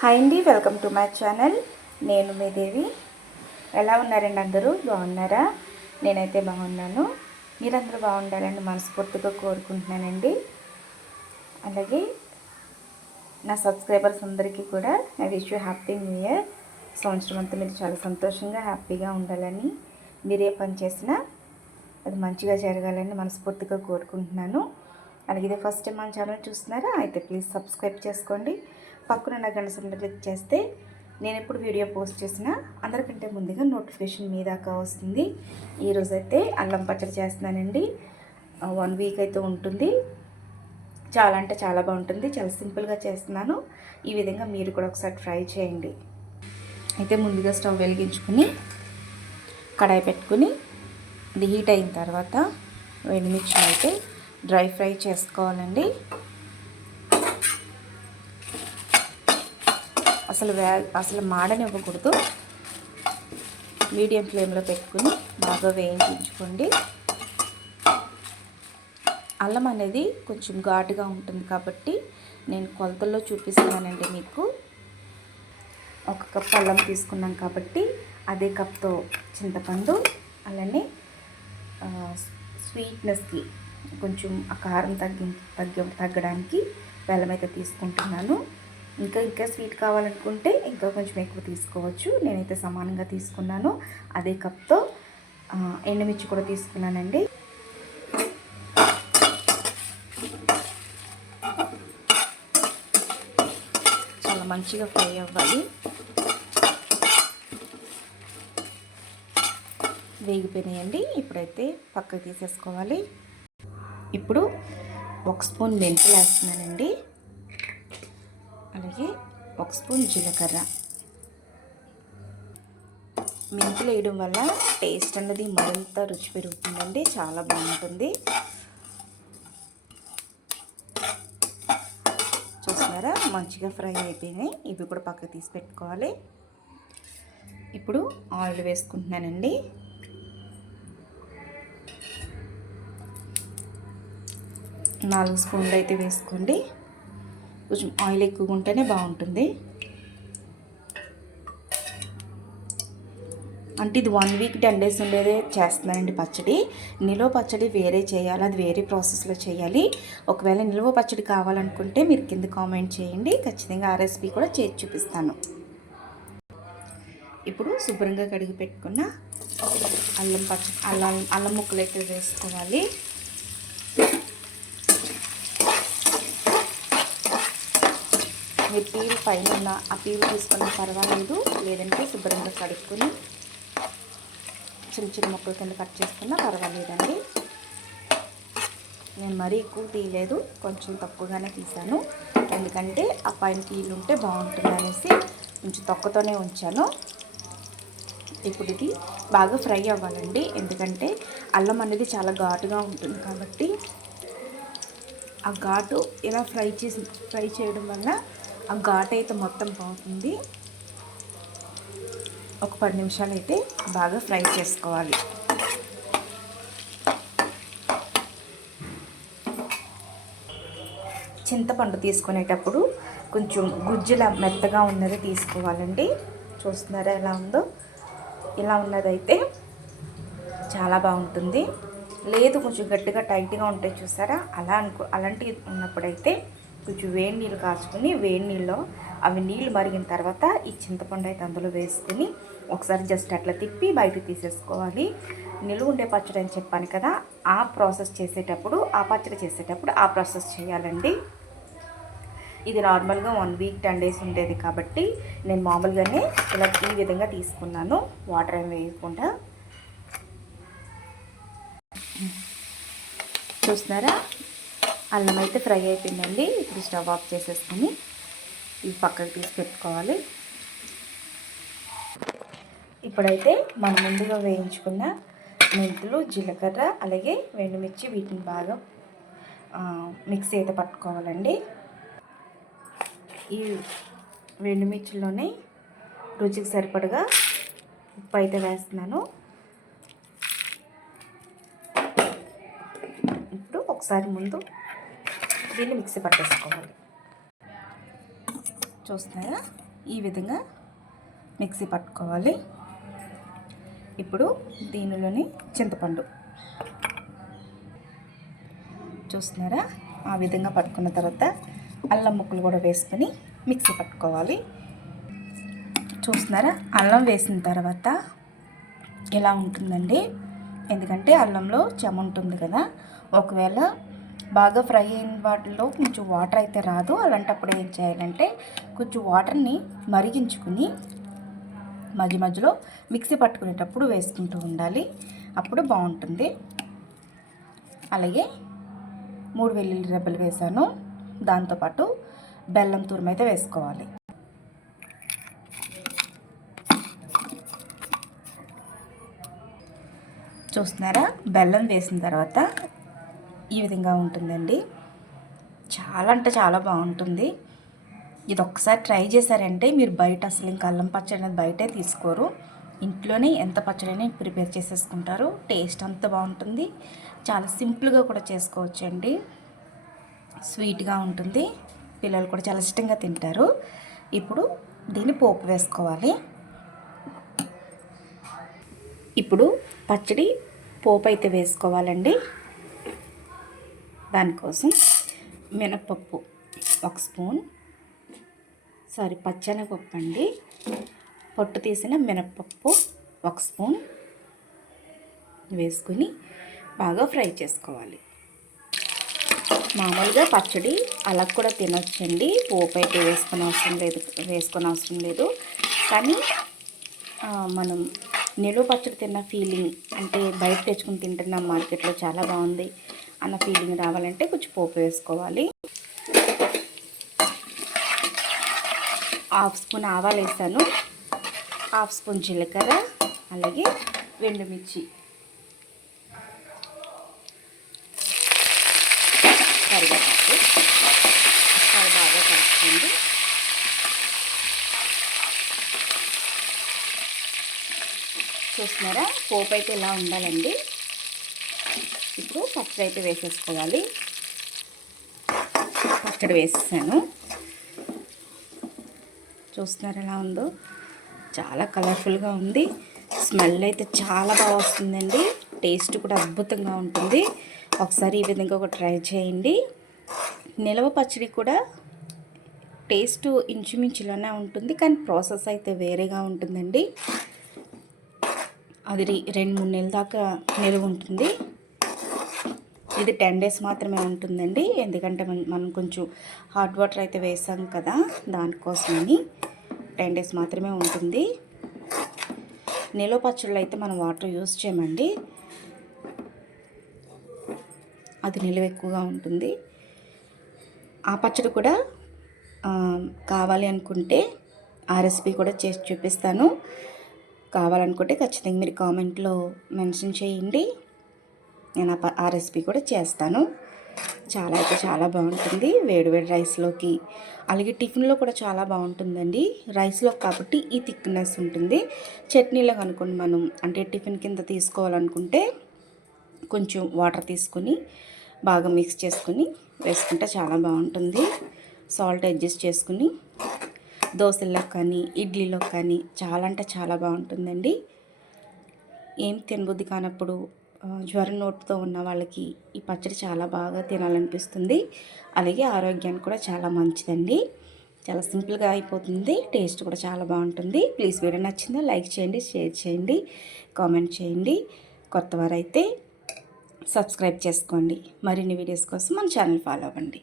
Hi అండి welcome to my channel నేను మీ దేవి. ఎలా ఉన్నారండి అందరూ? బాగున్నారా? నేనైతే బాగున్నాను. మీరందరూ బాగుండాలని మనస్ఫూర్తిగా కోరుకుంటున్నానండి. అలాగే నా సబ్స్క్రైబర్స్ అందరికీ కూడా I wish you happy new year సంవత్సరం అంతా మీరు చాలా సంతోషంగా హ్యాపీగా ఉండాలని మీరే పని చేసినా అది మంచిగా జరగాలని మనస్ఫూర్తిగా కోరుకుంటున్నాను. అలాగే ఇదే ఫస్ట్ టైం మన ఛానల్ చూస్తున్నారా? అయితే ప్లీజ్ సబ్స్క్రైబ్ చేసుకోండి. పక్కనున్న నా గంట క్లిక్ చేస్తే నేను ఎప్పుడు వీడియో పోస్ట్ చేసినా అందరికంటే ముందుగా నోటిఫికేషన్ మీ దాకా వస్తుంది. ఈరోజైతే అల్లం పచ్చడి చేస్తున్నానండి. వన్ వీక్ అయితే ఉంటుంది. చాలా అంటే చాలా బాగుంటుంది. చాలా సింపుల్గా చేస్తున్నాను. ఈ విధంగా మీరు కూడా ఒకసారి ట్రై చేయండి. అయితే ముందుగా స్టవ్ వెలిగించుకుని కడాయి పెట్టుకుని ఇది హీట్ అయిన తర్వాత ఎండుమిర్చి అయితే డ్రై ఫ్రై చేసుకోవాలండి. అసలు వే అసలు మాడనివ్వకూడదు. మీడియం ఫ్లేమ్లో పెట్టుకుని బాగా వేయించుకోండి. అల్లం అనేది కొంచెం ఘాటుగా ఉంటుంది కాబట్టి నేను కొలతల్లో చూపిస్తున్నానండి మీకు. ఒక కప్ అల్లం తీసుకున్నాం కాబట్టి అదే కప్తో చింతపండు అలానే స్వీట్నెస్కి కొంచెం ఆ కారం తగ్గి తగ్గ తగ్గడానికి బెల్లం అయితే తీసుకుంటున్నాను. ఇంకా ఇంకా స్వీట్ కావాలనుకుంటే ఇంకా కొంచెం ఎక్కువ తీసుకోవచ్చు. నేనైతే సమానంగా తీసుకున్నాను. అదే కప్తో ఎండుమిర్చి కూడా తీసుకున్నానండి. చాలా మంచిగా ఫ్రై అవ్వాలి. వేగిపోయినాయండి. ఇప్పుడైతే పక్కకు తీసేసుకోవాలి. ఇప్పుడు ఒక స్పూన్ మెంతులు వేస్తున్నానండి. అలాగే ఒక స్పూన్ జీలకర్ర. మెంతులు వేయడం వల్ల టేస్ట్ అన్నది మరింత రుచి పెరుగుతుందండి చాలా బాగుంటుంది. చూస్తున్నారా? మంచిగా ఫ్రై అయిపోయినాయి. ఇవి కూడా పక్కకు తీసి పెట్టుకోవాలి. ఇప్పుడు ఆయిల్ వేసుకుంటున్నానండి. నాలుగు స్పూన్లు అయితే వేసుకోండి. కొంచెం ఆయిల్ ఎక్కువగా ఉంటేనే బాగుంటుంది. అంటే ఇది వన్ వీక్ టెన్ డేస్ ఉండేదే చేస్తున్నానండి పచ్చడి. నిలువ పచ్చడి వేరే చేయాలి అది వేరే ప్రాసెస్లో చేయాలి. ఒకవేళ నిలువ పచ్చడి కావాలనుకుంటే మీరు కింద కామెంట్ చేయండి. ఖచ్చితంగా ఆ రెసిపీ కూడా చేసి చూపిస్తాను. ఇప్పుడు శుభ్రంగా కడిగి పెట్టుకున్న అల్లం పచ్చడి అల్లం అల్లం ముక్కలు అయితే వేసుకోవాలి. మీరు పీల్ పైన ఉన్న ఆ పీల్ తీసుకున్న పర్వాలేదు. లేదంటే శుభ్రంగా కడుక్కొని చిన్న చిన్న ముక్కల కింద కట్ చేసుకున్నా పర్వాలేదండి. నేను మరీ ఎక్కువ తీయలేదు. కొంచెం తక్కువగానే తీసాను ఎందుకంటే ఆ పైన పీల్ ఉంటే బాగుంటుంది అనేసి కొంచెం తక్కువతోనే ఉంచాను. ఇప్పుడు ఇది బాగా ఫ్రై అవ్వాలండి. ఎందుకంటే అల్లం అనేది చాలా ఘాటుగా ఉంటుంది కాబట్టి ఆ ఘాటు ఇలా ఫ్రై చేసి ఫ్రై చేయడం వల్ల ఆ ఘాట్ అయితే మొత్తం పోతుంది. ఒక పది నిమిషాలు అయితే బాగా ఫ్రై చేసుకోవాలి. చింతపండు తీసుకునేటప్పుడు కొంచెం గుజ్జులా మెత్తగా ఉన్నది తీసుకోవాలండి. చూస్తున్నారా ఎలా ఉందో? ఇలా ఉన్నదైతే చాలా బాగుంటుంది. లేదు కొంచెం గట్టిగా టైట్గా ఉంటాయి చూసారా? అలా అనుకో అలాంటివి ఉన్నప్పుడైతే కొంచెం వేడి నీళ్ళు కాచుకుని వేడి నీళ్ళలో అవి నీళ్ళు మరిగిన తర్వాత ఈ చింతపండు అయితే అందులో వేసుకుని ఒకసారి జస్ట్ అట్లా తిప్పి బయటకు తీసేసుకోవాలి. నిలువ ఉండే పచ్చడి అని చెప్పాను కదా ఆ ప్రాసెస్ చేసేటప్పుడు ఆ పచ్చడి చేసేటప్పుడు ఆ ప్రాసెస్ చేయాలండి. ఇది నార్మల్గా వన్ వీక్ టెన్ డేస్ ఉండేది కాబట్టి నేను మామూలుగానే ఇలా ఈ విధంగా తీసుకున్నాను వాటర్ ఏం వేయకుండా. చూస్తున్నారా? అల్లం అయితే ఫ్రై అయిపోయిందండి. ఇప్పుడు స్టవ్ ఆఫ్ చేసేసుకొని ఇవి పక్కకు తీసి పెట్టుకోవాలి. ఇప్పుడైతే మనం ముందుగా వేయించుకున్న మెంతులు జీలకర్ర అలాగే వెండుమిర్చి వీటిని బాగా మిక్సీ అయితే పట్టుకోవాలండి. ఈ వెండుమిర్చిలోనే రుచికి సరిపడగా ఉప్పు అయితే వేస్తున్నాను. ఇప్పుడు ఒకసారి ముందు దీన్ని మిక్సీ పట్టేసుకోవాలి. చూస్తున్నారా? ఈ విధంగా మిక్సీ పట్టుకోవాలి. ఇప్పుడు దీనిలోని చింతపండు. చూస్తున్నారా? ఆ విధంగా పట్టుకున్న తర్వాత అల్లం ముక్కలు కూడా వేసుకొని మిక్సీ పట్టుకోవాలి. చూస్తున్నారా? అల్లం వేసిన తర్వాత ఇలా ఉంటుందండి? ఎందుకంటే అల్లంలో చెమ ఉంటుంది కదా. ఒకవేళ బాగా ఫ్రై అయిన వాటిలో కొంచెం వాటర్ అయితే రాదు. అలాంటప్పుడు ఏం చేయాలంటే కొంచెం వాటర్ని మరిగించుకుని మధ్య మధ్యలో మిక్సీ పట్టుకునేటప్పుడు వేసుకుంటూ ఉండాలి. అప్పుడు బాగుంటుంది. అలాగే మూడు వెల్లుల్లి రెబ్బలు వేసాను. దాంతోపాటు బెల్లం తురుము అయితే వేసుకోవాలి. చూస్తున్నారా? బెల్లం వేసిన తర్వాత ఈ విధంగా ఉంటుందండి. చాలా అంటే చాలా బాగుంటుంది. ఇది ఒక్కసారి ట్రై చేశారంటే మీరు బయట అసలు ఇంకా అల్లం పచ్చడి అనేది బయటే తీసుకోరు. ఇంట్లోనే ఎంత పచ్చడిని ప్రిపేర్ చేసేసుకుంటారు. టేస్ట్ అంత బాగుంటుంది. చాలా సింపుల్గా కూడా చేసుకోవచ్చండి. స్వీట్గా ఉంటుంది. పిల్లలు కూడా చాలా ఇష్టంగా తింటారు. ఇప్పుడు దీన్ని పోపు వేసుకోవాలి. ఇప్పుడు పచ్చడి పోపు అయితే వేసుకోవాలండి. దానికోసం మినపప్పు ఒక స్పూన్ సారీ పచ్చనపప్పు అండి. పొట్టు తీసిన మినపప్పు ఒక స్పూన్ వేసుకుని బాగా ఫ్రై చేసుకోవాలి. మామూలుగా పచ్చడి అలా కూడా తినొచ్చండి. పోపు అయితే వేసుకుని అవసరం లేదు వేసుకొని అవసరం లేదు. కానీ మనం నిలువ పచ్చడి తిన్న ఫీలింగ్ అంటే బయట తెచ్చుకుని తింటున్నాం మార్కెట్లో చాలా బాగుంది. అన్న ఫీలింగ్ రావాలంటే కొంచెం పోపు వేసుకోవాలి. హాఫ్ స్పూన్ ఆవాలు వేసాను. హాఫ్ స్పూన్ జీలకర్ర అలాగే ఎండుమిర్చి కరివేపాకు. బాగా కలుపుకోండి. చూస్తున్నారా? పోపు అయితే ఇలా ఉండాలండి. ఇప్పుడు పచ్చడి అయితే వేసేసుకోవాలి. పచ్చడి వేసేసాను. చూస్తున్నారు ఎలా ఉందో? చాలా కలర్ఫుల్గా ఉంది. స్మెల్ అయితే చాలా బాగా వస్తుందండి. టేస్ట్ కూడా అద్భుతంగా ఉంటుంది. ఒకసారి ఈ విధంగా ఒక ట్రై చేయండి. నిలవ పచ్చడి కూడా టేస్ట్ ఇంచుమించులోనే ఉంటుంది. కానీ ప్రాసెస్ అయితే వేరేగా ఉంటుందండి. అది రెండు మూడు నెలల దాకా నిలువ ఉంటుంది. ఇది టెన్ డేస్ మాత్రమే ఉంటుందండి. ఎందుకంటే మనం కొంచెం హాట్ వాటర్ అయితే వేసాం కదా దానికోసమని టెన్ డేస్ మాత్రమే ఉంటుంది. నిలువ పచ్చళ్ళు అయితే మనం వాటర్ యూస్ చేయమండి. అది నిలువ ఎక్కువగా ఉంటుంది. ఆ పచ్చడి కూడా కావాలి అనుకుంటే ఆ రెసిపీ కూడా చేసి చూపిస్తాను. కావాలనుకుంటే ఖచ్చితంగా మీరు కామెంట్లో మెన్షన్ చేయండి. నేను ఆ రెసిపీ కూడా చేస్తాను. చాలా అయితే చాలా బాగుంటుంది. వేడివేడి రైస్లోకి అలాగే టిఫిన్లో కూడా చాలా బాగుంటుందండి. రైస్లో కాబట్టి ఈ థిక్నెస్ ఉంటుంది. చట్నీలో కనుకోండి మనం అంటే టిఫిన్ కింద తీసుకోవాలనుకుంటే కొంచెం వాటర్ తీసుకొని బాగా మిక్స్ చేసుకుని వేసుకుంటే చాలా బాగుంటుంది. సాల్ట్ అడ్జస్ట్ చేసుకుని దోశల్లో కానీ ఇడ్లీలో కానీ చాలా అంటే చాలా బాగుంటుందండి. ఏం తినబుద్ధి కానప్పుడు జ్వరం నోటుతో ఉన్న వాళ్ళకి ఈ పచ్చడి చాలా బాగా తినాలనిపిస్తుంది. అలాగే ఆరోగ్యానికి కూడా చాలా మంచిదండి. చాలా సింపుల్గా అయిపోతుంది. టేస్ట్ కూడా చాలా బాగుంటుంది. ప్లీజ్ వీడియో నచ్చిందా లైక్ చేయండి షేర్ చేయండి కామెంట్ చేయండి. కొత్త వారైతే సబ్స్క్రైబ్ చేసుకోండి. మరిన్ని వీడియోస్ కోసం మన ఛానల్ ఫాలో అవ్వండి.